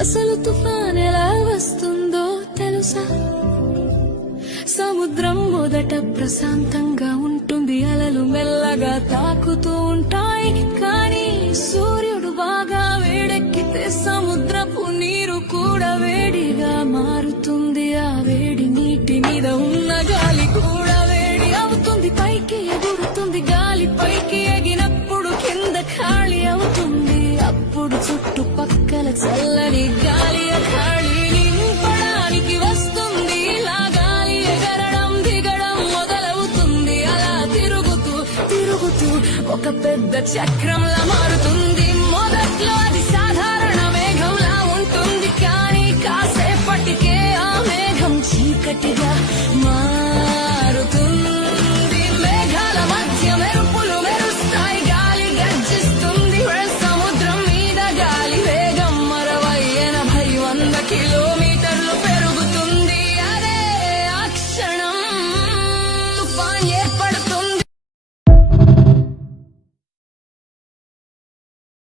అసలు తుఫాన్ ఎలా వస్తుందో తెలుసా? సముద్రం మొదట ప్రశాంతంగా ఉంటుంది, అలలు మెల్లగా తాకుతూ ఉంటాయి. కానీ సూర్యుడు బాగా వేడెక్కితే సముద్రపు నీరు కూడా వేడిగా మారుతుంది. ఆ వేడి నీటి మీద ఉన్న గాలి కూడా వేడి అవుతుంది. పైకి ఎగురుతుంది, గాలి పైకి ఎగినప్పుడు కింద ఖాళీ అవుతుంది. అప్పుడు చుట్టుపక్కల చల్లని గాలి ఖాళీ నింపడానికి వస్తుంది. ఇలా గాలి ఎగరడం దిగడం మొదలవుతుంది. అలా తిరుగుతూ తిరుగుతూ ఒక పెద్ద చక్రంలా మారుతుంది. మొదట్లో అది సాధారణ మేఘంలా ఉంటుంది, కానీ కాసేపటికే ఆ మేఘం చీకటిగా